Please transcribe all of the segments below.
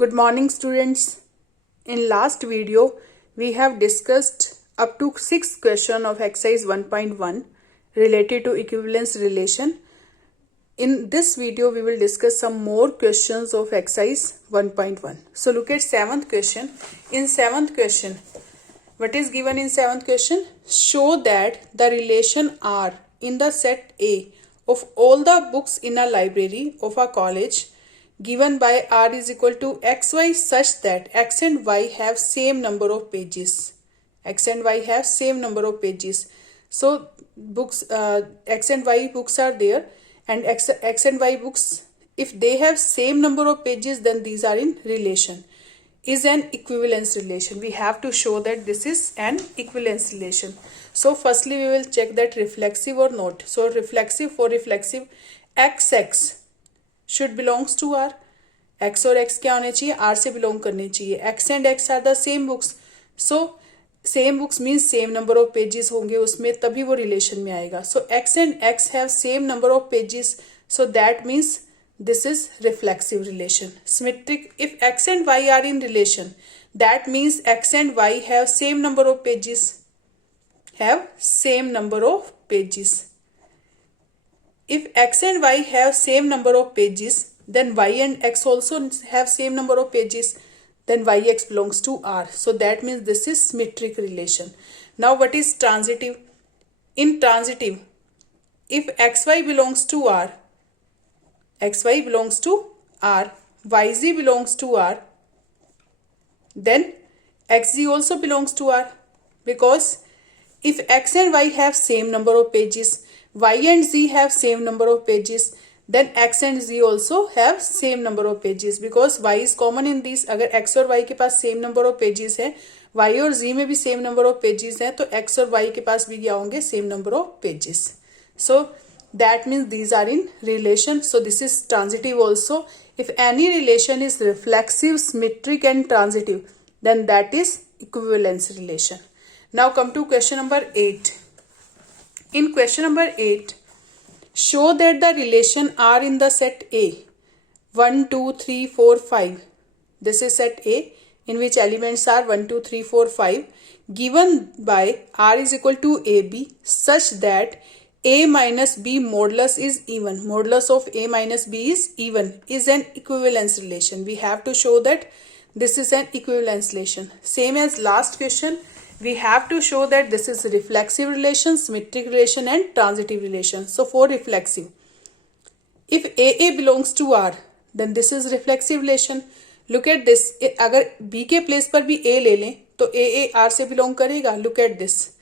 Good morning students. In last video we have discussed up to 6 question of exercise 1.1 related to equivalence relation. In this video we will discuss some more questions of exercise 1.1. So look at 7th question. In 7th question, what is given in 7th question? Show that the relation R in the set A of all the books in a library of a college given by R is equal to xy such that x and y have same number of pages. X and y have same number of pages. So books x and y books are there, and x and y books, if they have same number of pages, then these are in relation. Is an equivalence relation. We have to show that this is an equivalence relation. So firstly we will check that reflexive or not. So reflexive, for reflexive, x should belongs to R. X और X क्या होने चाहिए? R से belong करने चाहिए. X and X are the same books. So same books means same number of pages होंगे उसमें, तभी वो relation में आएगा. So X and X have same number of pages. So that means this is reflexive relation. Symmetric, if X and Y are in relation, that means X and Y have same number of pages. Have same number of pages. If X and Y have same number of pages, then Y and X also have same number of pages, then YX belongs to R. So that means this is symmetric relation. Now what is transitive? In transitive, if XY belongs to R, XY belongs to R, YZ belongs to R, then XZ also belongs to R, because if X and Y have same number of pages, Y and Z have same number of pages, then X and Z also have same number of pages, because Y is common in these. अगर X और Y के पास same number of pages है, Y और Z में भी same number of pages हैं, तो X और Y के पास भी क्या होंगे? Same number of pages. So that means these are in relation. So this is transitive also. If any relation is reflexive, symmetric and transitive, then that is equivalence relation. Now come to question number 8. In question number 8, show that the relation R in the set A 1, 2, 3, 4, 5. This is set A in which elements are 1, 2, 3, 4, 5 given by R is equal to AB such that A minus B modulus is even. Modulus of A minus B is even, is an equivalence relation. We have to show that this is an equivalence relation. Same as last question. We have to show that this is reflexive relation, symmetric relation and transitive relation. So for reflexive, if AA belongs to R, then this is reflexive relation. Look at this. अगर B के place पर भी A ले लें तो AA R से belong करेगा. Look at this.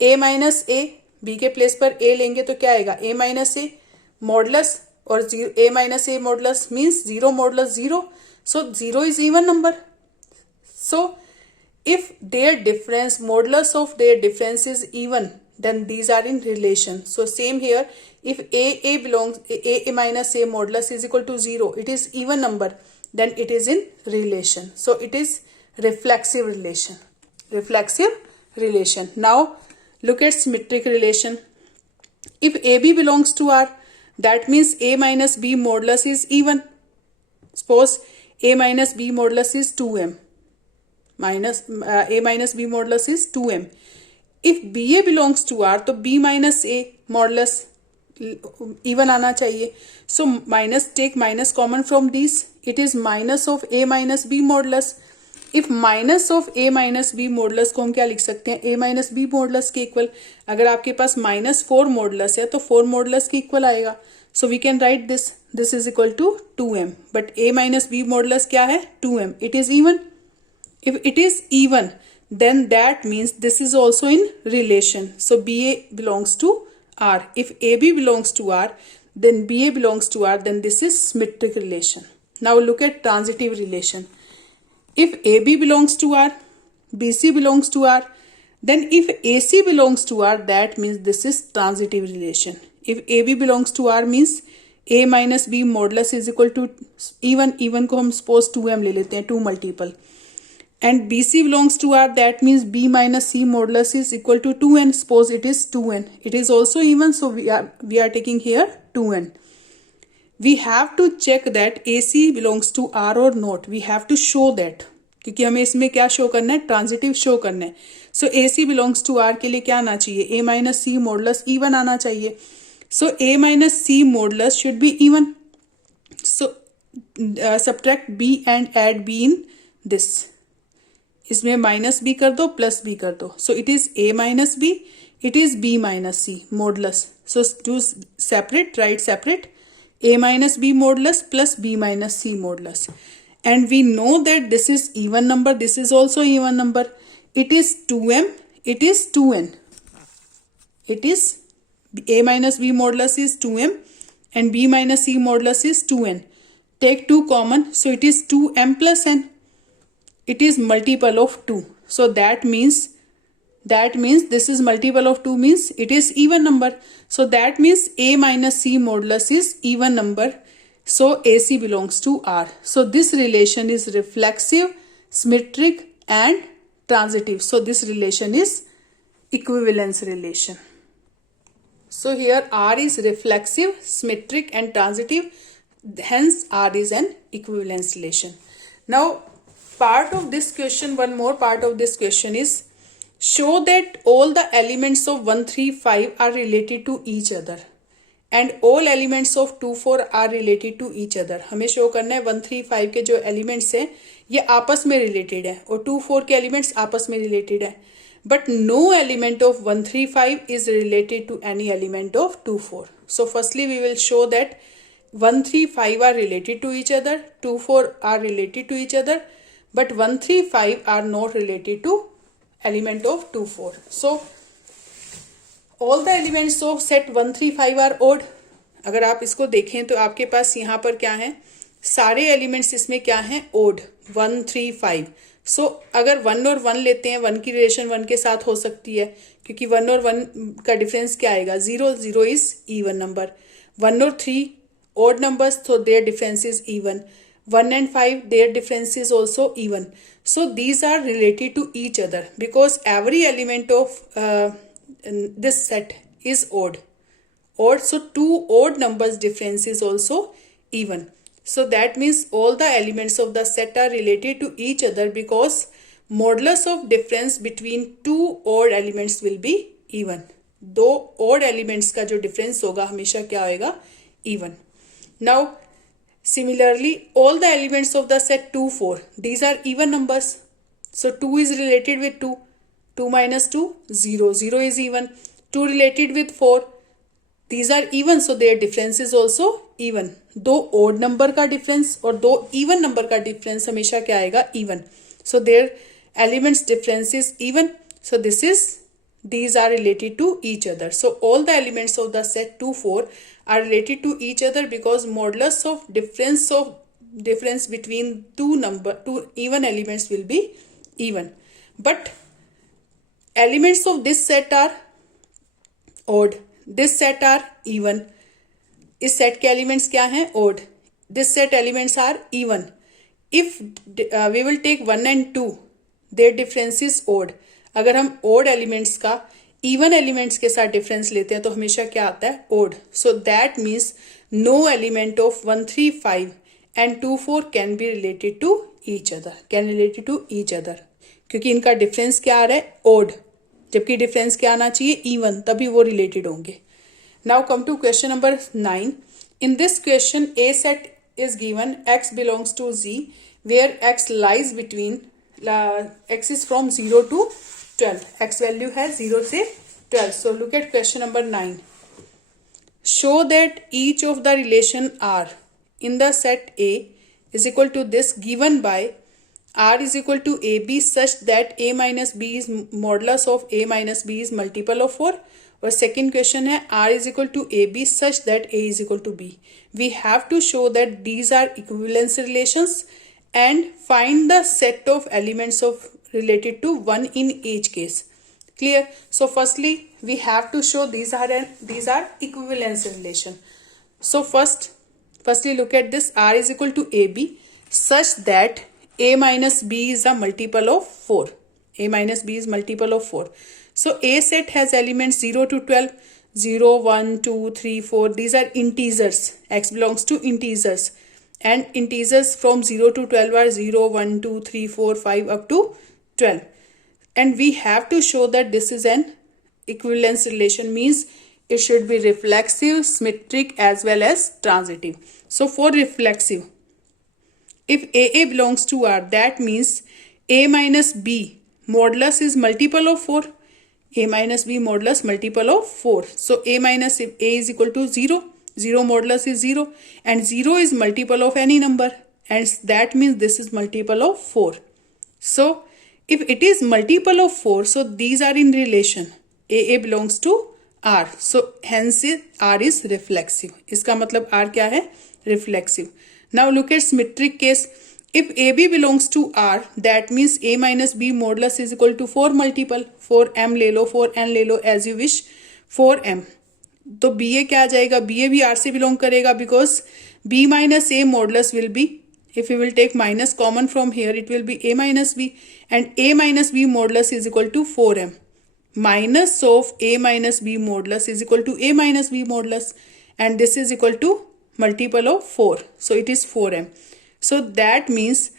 A minus A, B के place पर A लेंगे तो क्या आएगा? A minus A modulus, और A minus A modulus means 0 modulus 0. So 0 is even number. So if their difference, modulus of their difference is even, then these are in relation. So same here, if AA belongs, A minus A modulus is equal to 0, it is even number, then it is in relation. So it is reflexive relation. Reflexive relation. Now look at symmetric relation. If AB belongs to R, that means A minus B modulus is even. Suppose A minus B modulus is 2m. A minus B modulus is 2m. If BA belongs to R, तो B minus A modulus even आना चाहिए. So minus, take minus common from these. It is minus of A minus B modulus. If minus of A minus B modulus को हम क्या लिख सकते हैं? A minus B modulus के equal. अगर आपके पास minus 4 modulus है तो 4 modulus के इक्वल आएगा. So we can write this. This is equal to 2m. But A minus B modulus क्या है? 2m. It is even. If it is even, then that means this is also in relation. So BA belongs to R. If AB belongs to R, then BA belongs to R, then this is symmetric relation. Now look at transitive relation. If AB belongs to R, BC belongs to R, then if AC belongs to R, that means this is transitive relation. If AB belongs to R means A minus B modulus is equal to even. Even को हम suppose 2m ले लेते हैं, 2 multiple. And BC belongs to R, that means B minus C modulus is equal to 2n. Suppose it is 2n. It is also even, so we are taking here 2n. we have to check that AC belongs to R or not. We have to show that, क्योंकि हमें इसमें क्या show करना है, transitive शो करना है. So AC belongs to R के लिए क्या आना चाहिए, A minus C modulus even आना चाहिए. So A minus C modulus should be even. So subtract B and add B in this. इसमें माइनस बी कर दो, प्लस बी कर दो. So it is A minus B, it is B minus C modulus. So do separate, right separate. A minus B modulus plus B minus C modulus, and we know that this is even number, this is also even number. It is 2m, it is 2n. It is A minus B modulus is 2m and B minus C modulus is 2n. Take 2 common, so it is 2m plus n. It is multiple of 2, so that means this is multiple of 2, means it is even number. So that means A minus C modulus is even number. So AC belongs to R. So this relation is reflexive, symmetric and transitive. So this relation is equivalence relation. So here R is reflexive, symmetric and transitive. Hence R is an equivalence relation. Now part of this question, one more part of this question is show that all the elements of 1, 3, 5 are related to each other and all elements of 2, 4 are related to each other. हमें show करना है 1, 3, 5 के जो elements हैं ये आपस में related है और 2, 4 के एलिमेंट्स आपस में रिलेटेड है. But no element of 1, 3, 5 is related to any element of 2, 4. So firstly we will show that 1, 3, 5 are related to each other, 2, 4 are related to each other, but 1, 3, 5 are not related to element of 2, 4. So all the elements of set 1, 3, 5 are odd. अगर आप इसको देखें तो आपके पास यहाँ पर क्या है, सारे एलिमेंट्स इसमें क्या हैं, odd. 1, 3, 5. सो अगर 1 और 1 लेते हैं, 1 की रिलेशन 1 के साथ हो सकती है क्योंकि 1 और 1 का डिफरेंस क्या आएगा, 0. 0 इज इवन नंबर. 1 और 3 odd numbers, so their difference is even. 1 and 5, their difference is also even. So these are related to each other because every element of this set is odd. So 2 odd numbers difference is also even. So that means all the elements of the set are related to each other because modulus of difference between 2 odd elements will be even. दो odd elements का जो difference होगा हमेशा क्या होएगा, even. Now similarly, all the elements of the set 2, 4, these are even numbers. So 2 is related with 2. 2 minus 2, 0. 0 is even. 2 related with 4. These are even, so their difference is also even. दो odd number का difference और दो even number का difference हमेशा क्या आएगा, even. So their elements difference is even. So these are related to each other. So all the elements of the set 2, 4 are related to each other because modulus of difference between two even elements will be even. But elements of this set are odd, this set are even. इस set के elements क्या हैं, odd. This set elements are even. If we will take 1 and 2, their difference is odd. अगर हम odd elements का even elements के साथ difference लेते हैं तो हमेशा क्या आता है, odd. So that means no element of 1, 3, 5 and 2, 4 can be related to each other. क्योंकि इनका डिफरेंस क्या आ रहा है, odd. जबकि डिफरेंस क्या आना चाहिए, even. तभी वो रिलेटेड होंगे. Now come to question number 9. In this question, A set is given x belongs to Z, where x lies between x is from 0 to 12. X value है 0 से 12. So look at question number 9. Show that each of the relation R in the set A is equal to this given by R is equal to AB such that A minus B is modulus of A minus B is multiple of 4. और second question है R is equal to AB such that A is equal to B. We have to show that these are equivalence relations and find the set of elements of related to 1 in each case. Clear? So firstly we have to show these are equivalence relation. So firstly look at this. R is equal to AB such that A minus B is a multiple of 4. A minus B is multiple of 4. So A set has elements 0 to 12. 0, 1, 2, 3, 4. These are integers. X belongs to integers. And integers from 0 to 12 are 0, 1, 2, 3, 4, 5 up to 12. And we have to show that this is an equivalence relation, means it should be reflexive, symmetric as well as transitive. So for reflexive, if AA belongs to R, that means A minus B modulus is multiple of 4. A minus B modulus multiple of 4. So A minus A is equal to 0. 0 modulus is 0. And 0 is multiple of any number. And that means this is multiple of 4. So if it is multiple of 4, so these are in relation. AA belongs to R. So hence R is reflexive. इसका मतलब R क्या है? Reflexive. Now look at symmetric case. If AB belongs to R, that means A minus B modulus is equal to 4 multiple. 4M ले लो, 4N ले लो, as you wish. 4M. तो BA क्या आ जाएगा? BA भी R से belong करेगा, because B minus A modulus will be, if you will take minus common from here, it will be A minus B. And A minus B modulus is equal to 4M. Minus of A minus B modulus is equal to A minus B modulus. And this is equal to multiple of 4. So it is 4M. So that means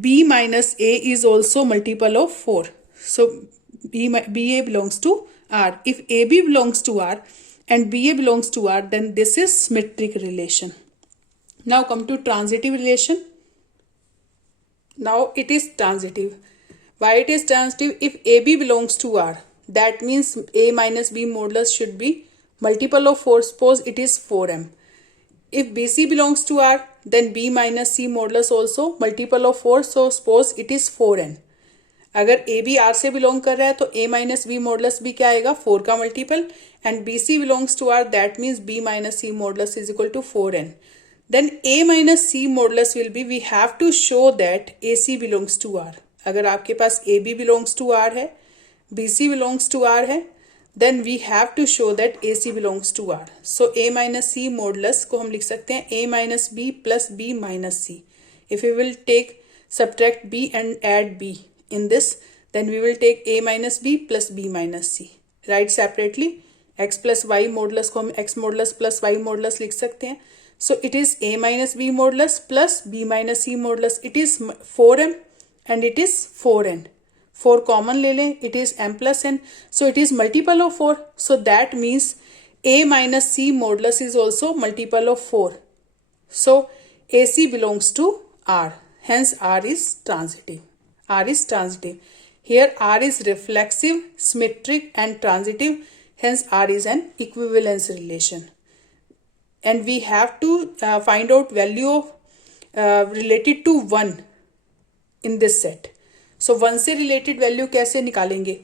B minus A is also multiple of 4. So BA belongs to R. If AB belongs to R and BA belongs to R, then this is symmetric relation. Now come to transitive relation. Now it is transitive. Why it is transitive? If AB belongs to R, that means A minus B modulus should be multiple of 4. Suppose it is 4M. If BC belongs to R, then B minus C modulus also multiple of 4. So suppose it is 4N. अगर AB R से belong कर रहा है तो A minus B modulus भी क्या आएगा? 4 का multiple. And BC belongs to R, that means B minus C modulus is equal to 4N. Then A minus C modulus will be, we have to show that AC belongs to R. अगर आपके पास AB belongs to R है, BC belongs to R है, then we have to show that AC belongs to R. So A minus C modulus को हम लिख सकते हैं A minus B plus B minus C. If we will take subtract B and add B in this, then we will take A minus B plus B minus C. Write separately. X plus Y modulus को हम X modulus plus Y modulus लिख सकते हैं. So it is A minus B modulus plus B minus C modulus. It is 4M and it is 4N. 4 common ले लें, it is M plus N. So it is multiple of 4. So that means A minus C modulus is also multiple of 4. So AC belongs to R. Hence R is transitive. R is transitive. Here R is reflexive, symmetric and transitive. Hence R is an equivalence relation. And we have to find out value of related to 1 in this set. So 1 से related value कैसे निकालेंगे?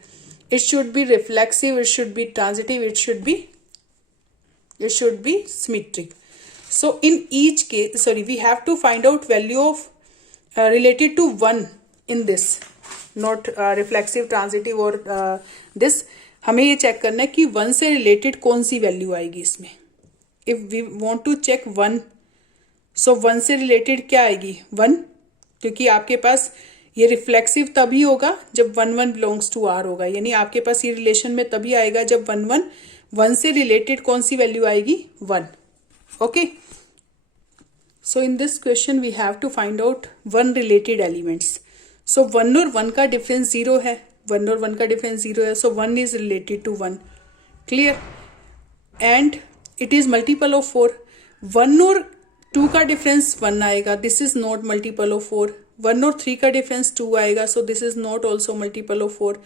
It should be reflexive, it should be transitive, it should be symmetric. So in each case, we have to find out value of related to 1 in this, not reflexive, transitive or this. हमें ये check करना है कि 1 से related कौन सी value आएगी इसमें. If we want to check 1, so 1 से related क्या आएगी? 1, क्योंकि आपके पास ये रिफ्लेक्सिव तभी होगा जब 1 बिलोंग्स टू आर होगा, यानी आपके पास ये रिलेशन में तभी आएगा जब 1 से रिलेटेड कौन सी वैल्यू आएगी? 1. Okay, so in this question we have to find out 1 related elements. So 1 और 1 का डिफरेंस 0 है. 1 और 1 का डिफरेंस 0 है. So 1 is related to 1. Clear? And it is multiple of 4. 1 और 2 का डिफरेंस 1 आएगा. This is not multiple of 4. 1 और 3 का डिफरेंस 2 आएगा. So this is not also multiple of 4.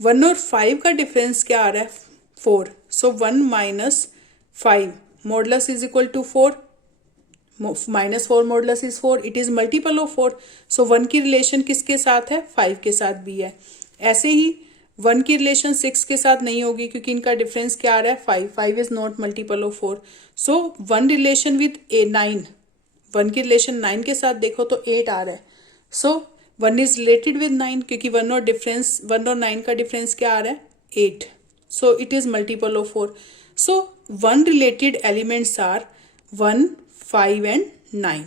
1 और 5 का डिफरेंस क्या आ रहा है? 4. So 1 minus 5 modulus is equal to 4. Minus 4 modulus is 4. It is multiple of 4. So 1 की रिलेशन किसके साथ है? 5 के साथ भी है. ऐसे ही 1 की रिलेशन 6 के साथ नहीं होगी क्योंकि इनका डिफरेंस क्या आ रहा है? 5. 5 is not multiple of 4. So 1 relation with 9. 1 की रिलेशन 9 के साथ देखो तो 8 आ रहा है. सो 1 इज रिलेटेड विद 9 क्योंकि 1 और 9 का डिफरेंस क्या आ रहा है? 8. So it is multiple of 4. So 1 related elements are 1, 5 and 9.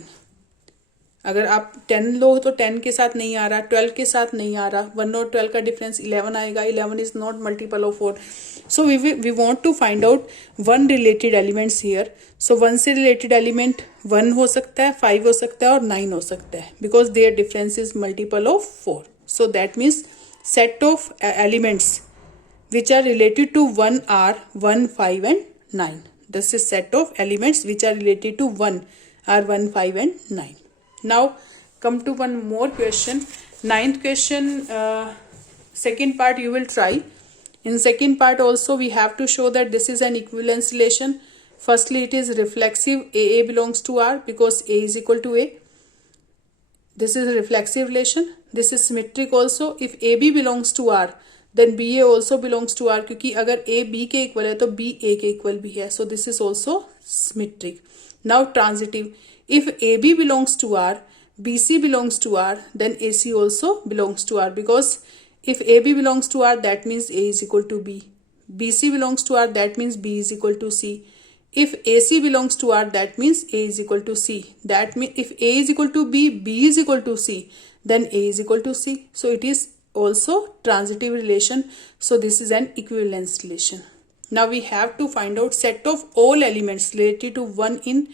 अगर आप 10 लो तो 10 के साथ नहीं आ रहा, 12 के साथ नहीं आ रहा, 1 और 12 का डिफरेंस 11 आएगा, 11 is not multiple of 4. So we want to find out 1 related elements here. So 1 से रिलेटेड एलिमेंट 1 हो सकता है, 5 हो सकता है और 9 हो सकता है, because their difference is multiple of 4. So that means set of elements which are related to 1 are 1, 5 and 9. This is set of elements which are related to 1 are 1, 5 and 9. Now come to one more question. Ninth question, second part you will try. In second part also we have to show that this is an equivalence relation. Firstly it is reflexive, AA belongs to R because A is equal to A. This is a reflexive relation. This is symmetric also. If AB belongs to R then BA also belongs to R, क्योंकि अगर A B के equal है तो B A के equal भी है. So this is also symmetric. Now transitive. If AB belongs to R, BC belongs to R, then AC also belongs to R, because if AB belongs to R that means A is equal to B. BC belongs to R that means B is equal to C. If AC belongs to R that means A is equal to C. That means if A is equal to B, B is equal to C, then A is equal to C. So it is also transitive relation. So this is an equivalence relation. Now we have to find out set of all elements related to 1 in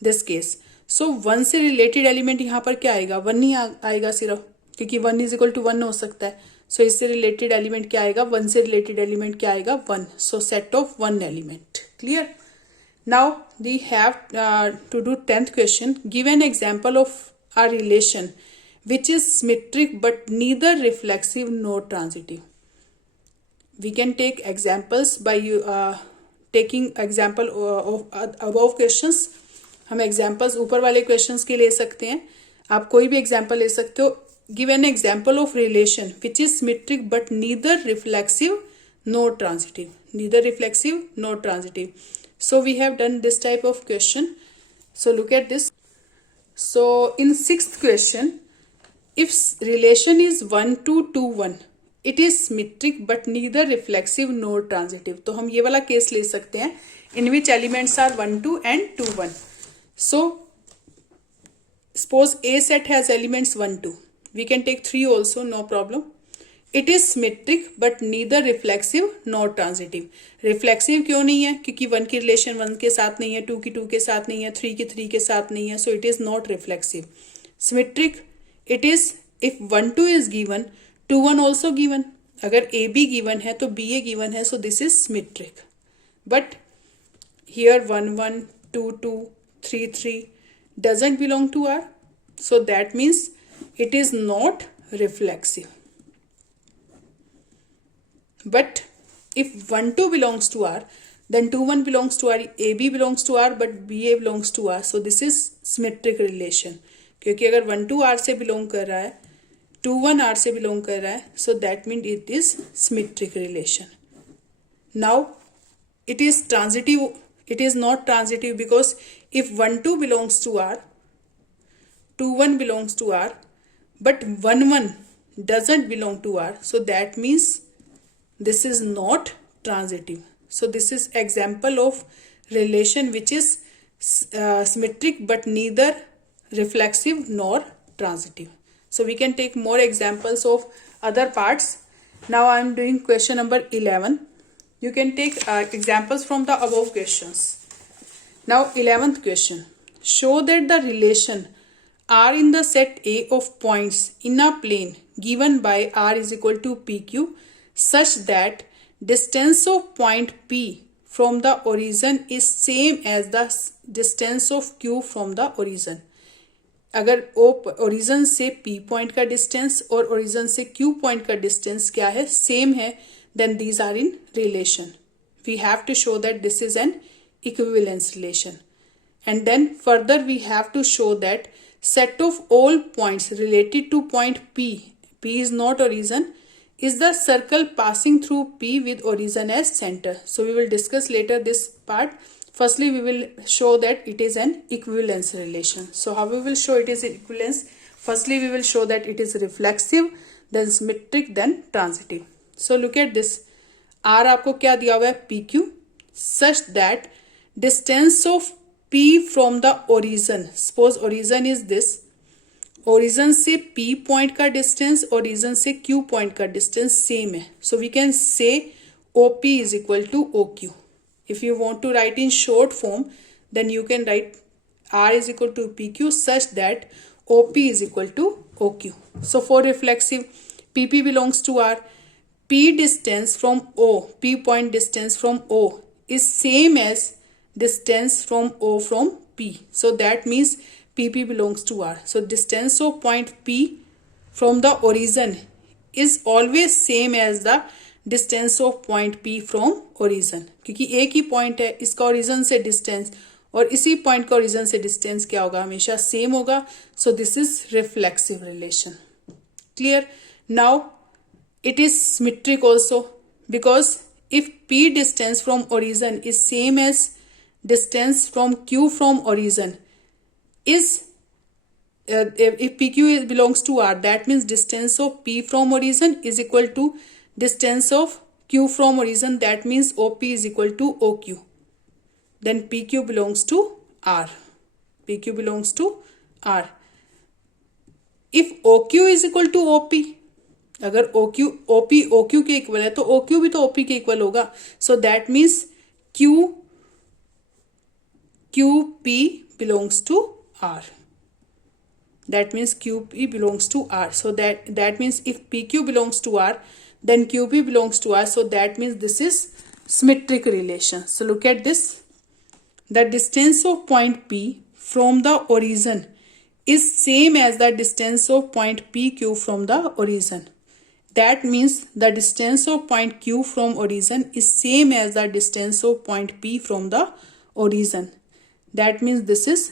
this case. So 1 से related element यहाँ पर क्या आएगा, 1 ही आएगा सिर्फ, क्योंकि 1 is equal to 1 हो सकता है. So इससे related element क्या आएगा, 1 से related element क्या आएगा, 1. So set of 1 element. Clear? Now we have to do 10th question. Give an example of a relation which is symmetric but neither reflexive nor transitive. We can take examples by taking example of above questions. हम examples ऊपर वाले questions के ले सकते हैं, आप कोई भी example ले सकते हो. Give an example of relation which is symmetric but neither reflexive nor transitive. Neither reflexive nor transitive. So we have done this type of question. So look at this. So in 6th question, if relation is 1 to 2 1, it is symmetric but neither reflexive nor transitive. तो हम ये वाला case ले सकते हैं in which elements are 1 2 and 2 1. So suppose A set has elements 1 2. We can take 3 also, no problem. It is symmetric but neither reflexive nor transitive. Reflexive क्यों नहीं है, क्योंकि 1 की relation 1 के साथ नहीं है, 2 की 2 के साथ नहीं है, 3 की 3 के साथ नहीं है. So it is not reflexive. Symmetric it is if 1 2 is given, 2 1 also given. अगर AB given है तो BA given है, so this is symmetric. But here 1 1 2 2 3 3 doesn't belong to R, so that means it is not reflexive. But if 1 2 belongs to R, then 2 1 belongs to R, AB belongs to R but BA belongs to R, so this is symmetric relation. क्योंकि अगर 1 2 R से belong कर रहा है, 2 1 R से belong कर रहा है, so that means it is symmetric relation. Now it is transitive, it is not transitive, because if 1 2 belongs to R, 2 1 belongs to R, but 1 1 doesn't belong to R, so that means this is not transitive. So this is example of relation which is symmetric but neither reflexive nor transitive. So we can take more examples of other parts. Now I am doing question number 11. You can take examples from the above questions. Now 11th question. Show that the relation R in the set A of points in a plane given by R is equal to PQ such that distance of point P from the origin is same as the distance of Q from the origin. अगर origin से P point का distance और origin से Q point का distance क्या है, same है, then these are in relation. We have to show that this is an equivalence relation. And then further we have to show that set of all points related to point P is not origin, is the circle passing through P with origin as center. So we will discuss later this part. Firstly we will show that it is an equivalence relation. So how we will show it is equivalence? Firstly we will show that it is reflexive, then symmetric, then transitive. So look at this. R आपको क्या दिया हुआ है, PQ, such that distance of P from the origin, suppose origin is this, origin से P point का distance और origin से Q point का डिस्टेंस सेम है, so we can say OP is equal to OQ. If you want to write in short form, then you can write R is equal to PQ such that OP is equal to OQ. So for reflexive, PP belongs to R. P distance from O, P point distance from O is same as distance from O from P. So that means PP belongs to R. So distance of point P from the origin is always same as the distance of point P from origin, क्योंकि एक ही point है, इसका origin से distance और इसी point का origin से distance क्या होगा, हमेशा सेम होगा. So this is reflexive relation. Clear. Now it is symmetric also, because if P distance from origin is same as distance from Q from origin is if PQ belongs to R, that means distance of P from origin is equal to distance of Q from origin, that means OP is equal to OQ. Then PQ belongs to R. PQ belongs to R. If OQ is equal to OP, अगर OP OQ के equal है तो OQ भी तो OP के equal होगा. So that means QP belongs to R. That means QP belongs to R. So that means if PQ belongs to R, then QP belongs to R. So that means this is symmetric relation. So look at this. The distance of point P from the origin is same as the distance of point PQ from the origin. That means the distance of point Q from origin is same as the distance of point P from the origin. That means this is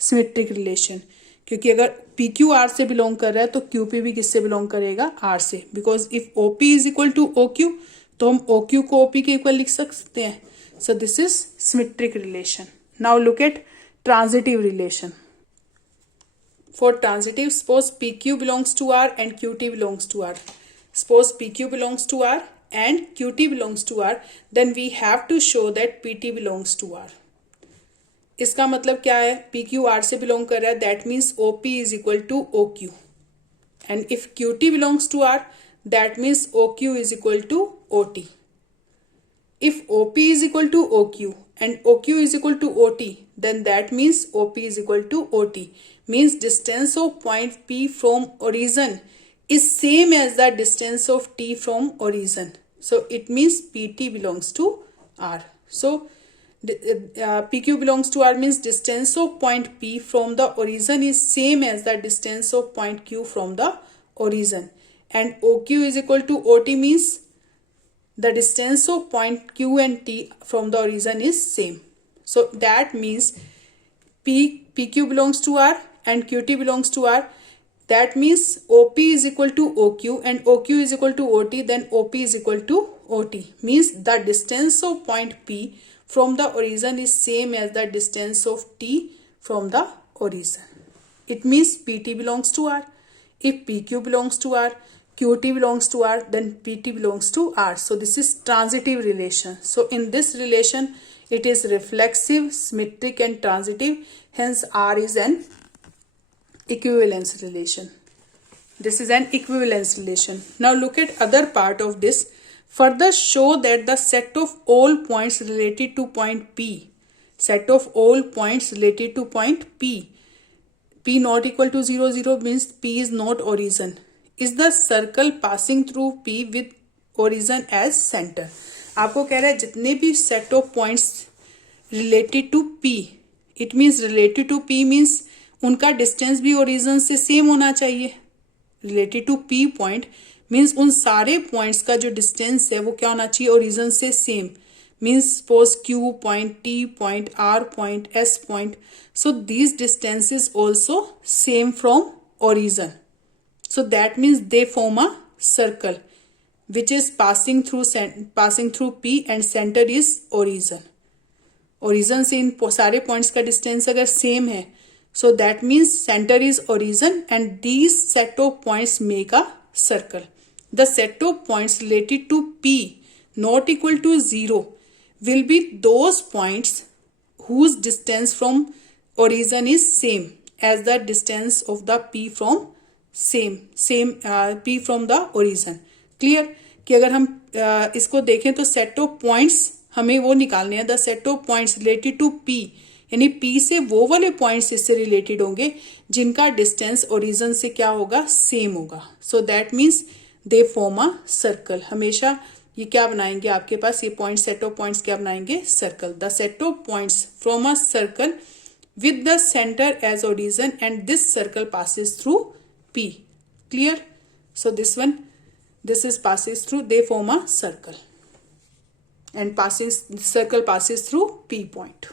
symmetric relation. क्योंकि अगर PQ R से belong कर रहा है तो QP भी किससे belong करेगा, R से. Because if OP is equal to OQ तो हम OQ को OP के इक्वल लिख सकते हैं. So this is symmetric relation. Now look at transitive relation. For transitive, suppose PQ belongs to R and QT belongs to R. Suppose PQ belongs to R and QT belongs to R, then we have to show that PT belongs to R. इसका मतलब क्या है, PQ R से belong कर रहा है, that means OP is equal to OQ. And if QT belongs to R, that means OQ is equal to OT. If OP is equal to OQ and OQ is equal to OT, then that means OP is equal to OT. Means distance of point P from origin is same as the distance of T from origin. So it means PT belongs to R. So PQ belongs to R means distance of point P from the origin is same as the distance of point Q from the origin. And OQ is equal to OT means the distance of point Q and T from the origin is same. So that means PQ belongs to R and QT belongs to R. That means OP is equal to OQ and OQ is equal to OT, then OP is equal to OT. Means the distance of point P from the origin is same as the distance of T from the origin. It means PT belongs to R. If PQ belongs to R, QT belongs to R, then PT belongs to R. So this is transitive relation. So in this relation, it is reflexive, symmetric and transitive. Hence R is an equivalence relation. This is an equivalence relation. Now look at other part of this. Further show that the set of all points related to point P, set of all points related to point P not equal to 0, 0 means P is not origin, is the circle passing through P with origin as center. आपको कह रहा है जितने भी set of points related to P, it means related to P means उनका distance भी origin से same होना चाहिए. Related to P point means उन सारे पॉइंट्स का जो डिस्टेंस है वो क्या होना चाहिए, ओरिजिन से same. Means suppose Q point, T point, R point, S point. So these distances also same from origin. So that means they form a circle which is passing through P and centre is origin. Origin से इन सारे points का distance अगर same है, so that means center is origin and these set of points make a circle. The set of points related to P not equal to 0 will be those points whose distance from origin is same as the distance of the P from P from the origin. Clear? कि अगर हम इसको देखें तो set of points हमें वो निकालने हैं, the set of points related to P, यानी P से वो वाले पॉइंट्स इससे रिलेटेड होंगे जिनका डिस्टेंस ओरिजिन से क्या होगा, सेम होगा. सो that means they form a circle. हमेशा ये क्या बनाएंगे आपके पास, ये पॉइंट सेट ऑफ पॉइंट्स क्या बनाएंगे, circle. The set of points from a circle with the center as origin and this circle passes through P. Clear? So this is passes through, they form a circle and circle passes through P point.